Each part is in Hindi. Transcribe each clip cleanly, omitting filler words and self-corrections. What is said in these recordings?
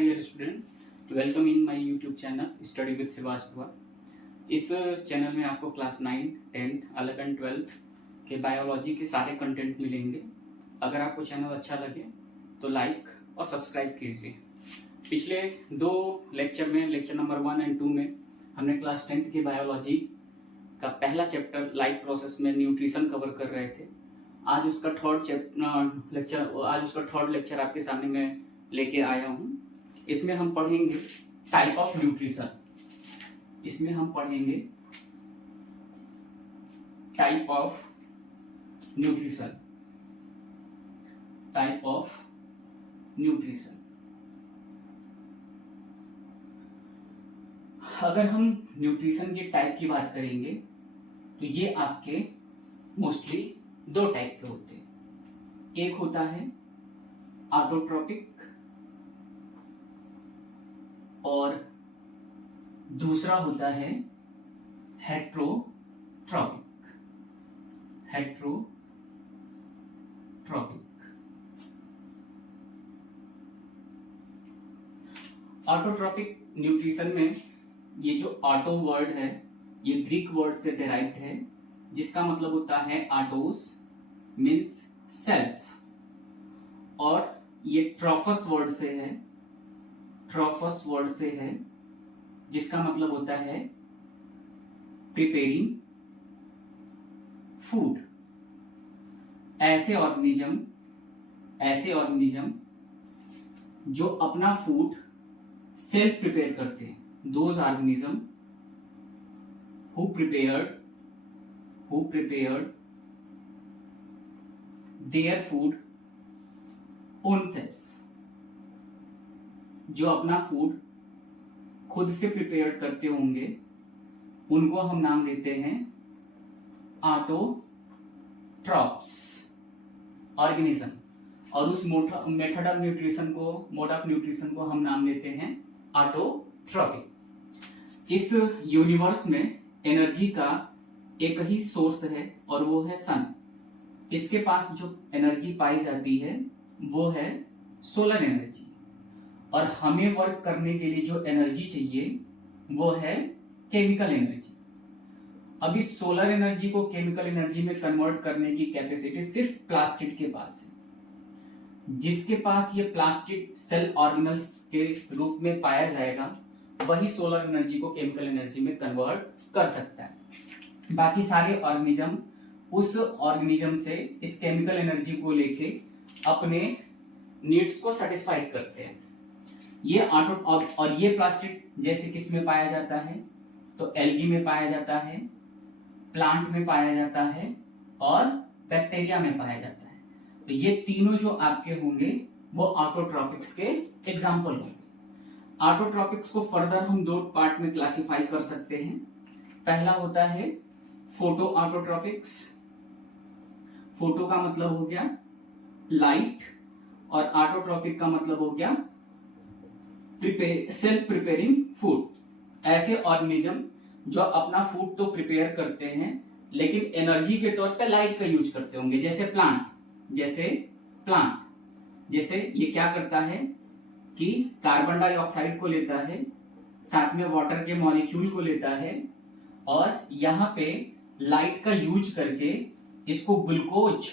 dear student, welcome in my YouTube channel Study with Srivastava। इस चैनल में आपको क्लास 9, 10th, 11, 12 के बायोलॉजी के सारे कंटेंट मिलेंगे। अगर आपको चैनल अच्छा लगे तो लाइक और सब्सक्राइब कीजिए। पिछले दो लेक्चर में, लेक्चर नंबर 1 और 2 में हमने क्लास 10th की बायोलॉजी का पहला चैप्टर लाइफ प्रोसेस में न्यूट्रिशन कवर कर रहे थे। आज उसका थर्ड लेक्चर आपके सामने मैं लेके आया हूँ। इसमें हम पढ़ेंगे type of nutrition. Type of nutrition. अगर हम न्यूट्रिशन के टाइप की बात करेंगे तो ये आपके मोस्टली दो टाइप के होते हैं। एक होता है ऑटोट्रॉपिक और दूसरा होता है हेट्रोट्रॉपिक। ऑटोट्रॉपिक न्यूट्रिशन में ये जो ऑटो वर्ड है ये ग्रीक वर्ड से डेराइव्ड है, जिसका मतलब होता है ऑटोस मीन्स सेल्फ, और ये ट्रॉफस वर्ड से है जिसका मतलब होता है प्रिपेयरिंग फूड। ऐसे ऑर्गेनिज्म जो अपना फूड सेल्फ प्रिपेयर करते हैं, those organism who prepared their food own self, जो अपना फूड खुद से प्रिपेयर करते होंगे उनको हम नाम देते हैं ऑटोट्रॉप्स ऑर्गेनिज्म, और उस मोड ऑफ न्यूट्रिशन को हम नाम देते हैं ऑटोट्रॉपिक। इस यूनिवर्स में एनर्जी का एक ही सोर्स है और वो है सन। इसके पास जो एनर्जी पाई जाती है वो है सोलर एनर्जी, और हमें वर्क करने के लिए जो एनर्जी चाहिए वो है केमिकल एनर्जी। अब इस सोलर एनर्जी को केमिकल एनर्जी में कन्वर्ट करने की कैपेसिटी सिर्फ प्लास्टिड के पास है। जिसके पास ये प्लास्टिड सेल ऑर्गेनल्स के रूप में पाया जाएगा वही सोलर एनर्जी को केमिकल एनर्जी में कन्वर्ट कर सकता है। बाकी सारे ऑर्गेनिज्म उस ऑर्गेनिज्म से इस केमिकल एनर्जी को लेके अपने नीड्स को सेटिस्फाई करते हैं। ये और ये प्लास्टिक जैसे किस में पाया जाता है तो एल्गी में पाया जाता है, प्लांट में पाया जाता है और बैक्टीरिया में पाया जाता है। तो ये तीनों जो आपके होंगे वो ऑटोट्रॉपिक्स के एग्जाम्पल होंगे। ऑटोट्रॉपिक्स को फर्दर हम दो पार्ट में क्लासिफाई कर सकते हैं। पहला होता है फोटो ऑटोट्रॉपिक्स। फोटो का मतलब हो गया लाइट और ऑटोट्रॉपिक का मतलब हो गया सेल्फ प्रिपेयरिंग फूड। ऐसे ऑर्गेनिज्म जो अपना फूड तो प्रिपेयर करते हैं लेकिन एनर्जी के तौर पे लाइट का यूज करते होंगे, जैसे प्लांट जैसे ये क्या करता है कि कार्बन डाइऑक्साइड को लेता है, साथ में वाटर के मॉलिक्यूल को लेता है और यहाँ पे लाइट का यूज करके इसको ग्लूकोज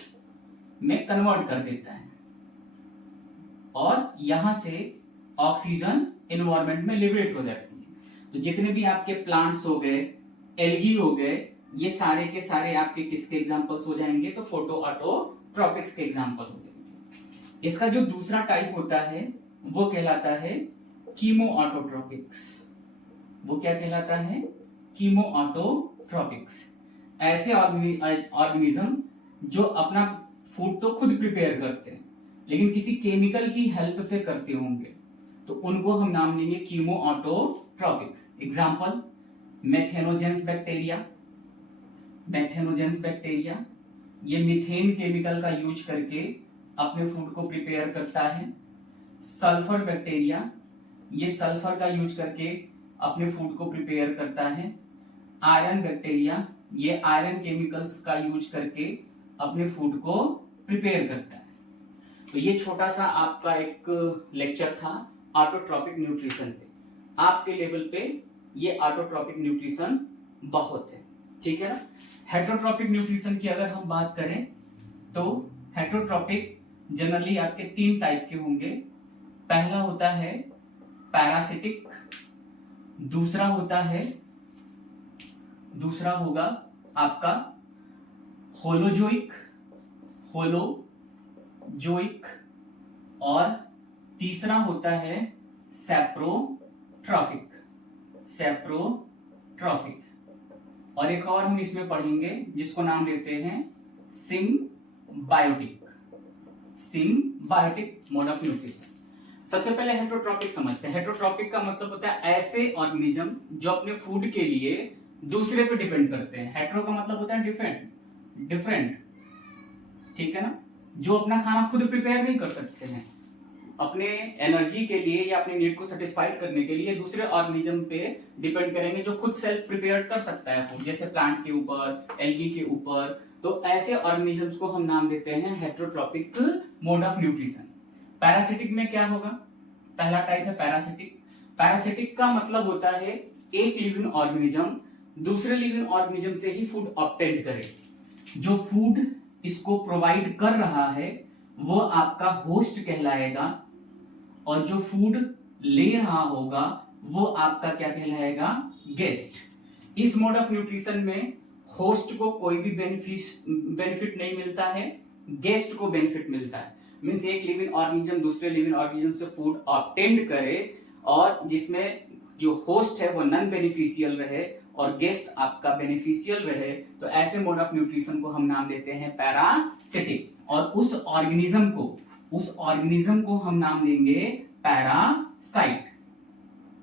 में कन्वर्ट कर देता है, और यहां से ऑक्सीजन एनवायरनमेंट में लिबरेट हो जाती है। तो जितने भी आपके प्लांट्स हो गए, एल्गी हो गए, ये सारे के सारे आपके किसके एग्जांपल्स हो जाएंगे तो फोटो ऑटोट्रॉपिक्स के एग्जांपल हो जाएंगे। इसका जो दूसरा टाइप होता है वो कहलाता है कीमो ऑटोट्रॉपिक्स। वो क्या कहलाता है? कीमो ऑटोट्रॉपिक्स। ऐसे ऑर्गेनिज्म जो अपना फूड तो खुद प्रिपेयर करते हैं लेकिन किसी केमिकल की हेल्प से करते होंगे तो उनको हम नाम देंगे कीमो ऑटोट्रॉपिक्स। एग्जांपल मेथेनोजेंस बैक्टीरिया ये मीथेन केमिकल का यूज करके अपने फूड को प्रिपेयर करता है। सल्फर बैक्टीरिया ये सल्फर का यूज करके अपने फूड को प्रिपेयर करता है। आयरन बैक्टीरिया ये आयरन केमिकल्स का यूज करके अपने फूड को प्रिपेयर करता है। तो ये छोटा सा आपका एक लेक्चर था ऑटोट्रॉपिक न्यूट्रिशन पे, आपके लेवल पे ये ऑटोट्रॉपिक न्यूट्रिशन बहुत है, ठीक है ना। हेटरोट्रॉपिक न्यूट्रिशन की अगर हम बात करें तो हेटरोट्रॉपिक जनरली आपके 3 टाइप के होंगे। पहला होता है पैरासिटिक, दूसरा होगा आपका होलोजोइक, और तीसरा होता है सेप्रोट्रॉफिक। और एक और हम इसमें पढ़ेंगे जिसको नाम देते हैं सिम्बायोटिक मोड ऑफ न्यूट्रिशन। सबसे पहले हेटरोट्रॉपिक समझते हैं। हेटरोट्रॉपिक का मतलब होता है ऐसे ऑर्गेनिज्म जो अपने फूड के लिए दूसरे पे डिपेंड करते हैं। हेट्रो का मतलब होता है डिफरेंट, ठीक है ना, जो अपना खाना खुद प्रिपेयर नहीं कर सकते हैं, अपने एनर्जी के लिए या अपने नीड को सेटिस्फाइड करने के लिए दूसरे ऑर्गेनिज्म पे डिपेंड करेंगे जो खुद सेल्फ प्रिपेयर कर सकता है फूड, जैसे प्लांट के ऊपर, एल्गी के ऊपर। तो ऐसे ऑर्गेनिजम्स को हम नाम देते हैं heterotrophic mode of nutrition. Parasitic में क्या होगा? पहला टाइप है पैरासिटिक का मतलब होता है एक लिविंग ऑर्गेनिज्म दूसरे लिविंग ऑर्गेनिज्म से ही फूड ऑब्टेन करे। जो फूड इसको प्रोवाइड कर रहा है वो आपका होस्ट कहलाएगा, और जो फूड ले रहा होगा वो आपका क्या कहलाएगा? गेस्ट। इस मोड ऑफ न्यूट्रिशन में होस्ट को कोई भी बेनिफिट नहीं मिलता है, गेस्ट को बेनिफिट मिलता है। मींस एक लिविंग ऑर्गेनिज्म दूसरे लिविंग ऑर्गेनिज्म से फूड ऑब्टेन करे और जिसमें जो होस्ट है वो नॉन बेनिफिशियल रहे और गेस्ट आपका बेनिफिशियल रहे, तो ऐसे मोड ऑफ न्यूट्रिशन को हम नाम देते हैं पैरासिटिक। और उस ऑर्गेनिज्म को हम नाम देंगे पैरासाइट।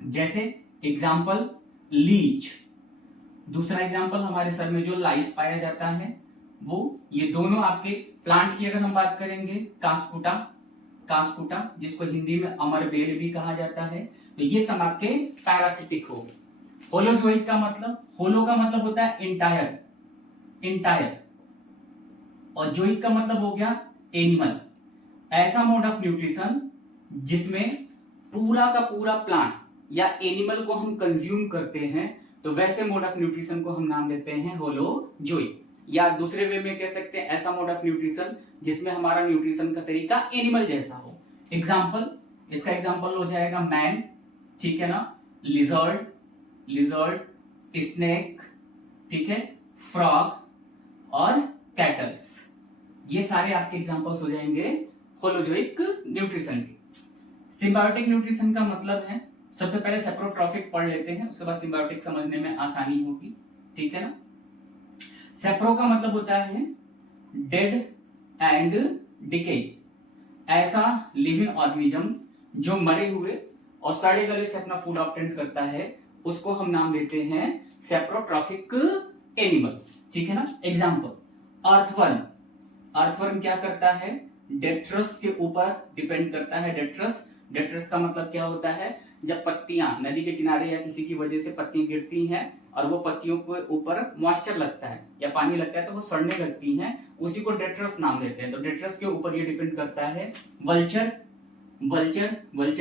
जैसे एग्जांपल लीच, दूसरा एग्जांपल हमारे सर में जो लाइस पाया जाता है वो, ये दोनों आपके प्लांट की अगर हम बात करेंगे कास्कुटा जिसको हिंदी में अमरबेल भी कहा जाता है, तो ये सब आपके पैरासिटिक हो गए। होलोजोइक का मतलब, होलो का मतलब होता है इंटायर, और जोइक का मतलब हो गया एनिमल। ऐसा मोड ऑफ न्यूट्रिशन जिसमें पूरा का पूरा प्लांट या एनिमल को हम कंज्यूम करते हैं, तो वैसे मोड ऑफ न्यूट्रिशन को हम नाम देते हैं होलोजोइक। या दूसरे वे में कह सकते हैं ऐसा मोड ऑफ न्यूट्रिशन जिसमें हमारा न्यूट्रिशन का तरीका एनिमल जैसा हो। एग्जाम्पल, इसका एग्जाम्पल हो जाएगा मैन, ठीक है ना, लिजर्ड, स्नेक, ठीक है, फ्रॉग और कैटल्स। ये सारे आपके एग्जांपल्स हो जाएंगे होलोजोइक न्यूट्रिशन के। सिम्बायोटिक न्यूट्रिशन का मतलब है, सबसे पहले सेप्रोट्रॉफिक पढ़ लेते हैं, उसके बाद सिम्बायोटिक समझने में आसानी होगी, ठीक है ना। सेप्रो का मतलब होता है डेड एंड डिके, ऐसा लिविंग ऑर्गेनिज्म जो मरे हुए और सड़े गले से अपना फूड ऑब्टेन करता है, उसको हम नाम देते हैं सेप्रोट्रॉफिक एनिमल्स, ठीक है ना। एग्जांपल अर्थवर्म क्या करता है? डेट्रस के ऊपर डिपेंड करता है। डेट्रस का मतलब क्या होता है? जब पत्तियां नदी के किनारे या किसी की वजह से पत्तियां गिरती हैं और वो पत्तियों के ऊपर मॉइस्चर लगता है या पानी लगता है तो वो सड़ने लगती हैं, उसी को डेट्रस नाम देते हैं। तो डेट्रस के ऊपर ये डिपेंड करता है। वल्चर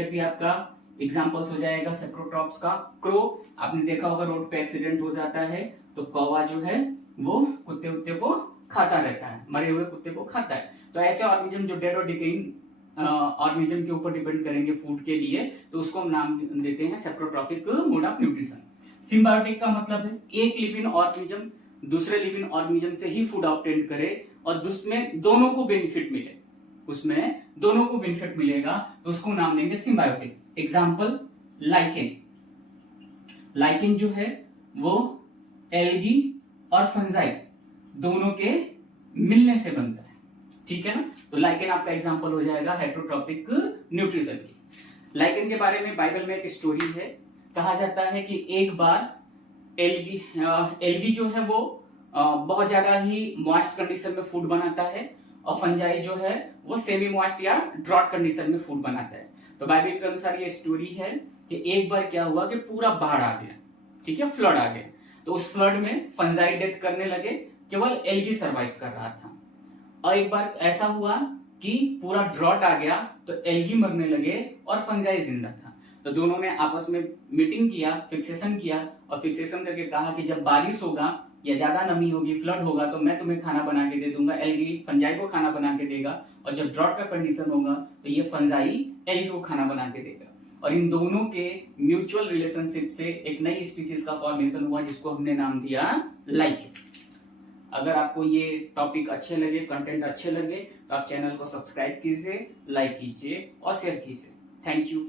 भी आपका एग्जांपल्स हो जाएगा सेप्रोट्रॉप्स का। क्रो, आपने देखा होगा रोड पे एक्सीडेंट हो जाता है तो कौवा जो है वो कुत्ते को खाता रहता है, मरे हुए कुत्ते को खाता है। तो ऐसे ऑर्गेनिज्म जो डेड और डिकेइंग ऑर्गेनिज्म के ऊपर डिपेंड करेंगे फूड के लिए, तो उसको हम नाम देते हैं saprotrophic mode of nutrition. Symbiotic का मतलब है एक लिविंग ऑर्गेनिज्म दूसरे लिविंग ऑर्गेनिज्म से ही फूड ऑब्टेन करे और उसमें दोनों को बेनिफिट मिलेगा, तो उसको नाम देंगे सिम्बायोटिक। एग्जाम्पल लाइकेन जो है वो एल्गी और फंजाई दोनों के मिलने से बनता है, ठीक है ना। तो लाइकेन आपका एग्जांपल हो जाएगा हेटरोट्रॉपिक न्यूट्रिशन की। लाइकेन के बारे में बाइबल में एक स्टोरी है, कहा जाता है कि एक बार एल्गी जो है वो बहुत ज्यादा ही मॉइस्ट कंडीशन में फूड बनाता है और फंजाई जो है वो सेमी मॉइस्ट या ड्रॉट कंडीशन में फूड बनाता है। तो बाइबल के अनुसार ये स्टोरी है कि एक बार क्या हुआ कि पूरा बाढ़ आ गया, ठीक है, फ्लड आ गया। तो उस फ्लड में फंजाई डेथ करने लगे, केवल एल्गी सरवाइव कर रहा था। और एक बार ऐसा हुआ कि पूरा ड्रॉट आ गया तो एल्गी मरने लगे और फंजाई जिंदा था। तो दोनों ने आपस में मीटिंग किया, फिक्सेशन किया और फिक्सेशन करके कहा कि जब बारिश होगा या ज्यादा नमी होगी, फ्लड होगा, तो मैं तुम्हें खाना बना के दे दूंगा, एल्गी फंजाई को खाना बना के देगा, और जब ड्रॉट का कंडीशन होगा तो ये फंजाई एल्गी को खाना बना के देगा। और इन दोनों के म्यूचुअल रिलेशनशिप से एक नई स्पीसीज का फॉर्मेशन हुआ जिसको हमने नाम दिया लाइकेन। अगर आपको ये टॉपिक अच्छे लगे, कंटेंट अच्छे लगे, तो आप चैनल को सब्सक्राइब कीजिए, लाइक कीजिए और शेयर कीजिए। Thank you.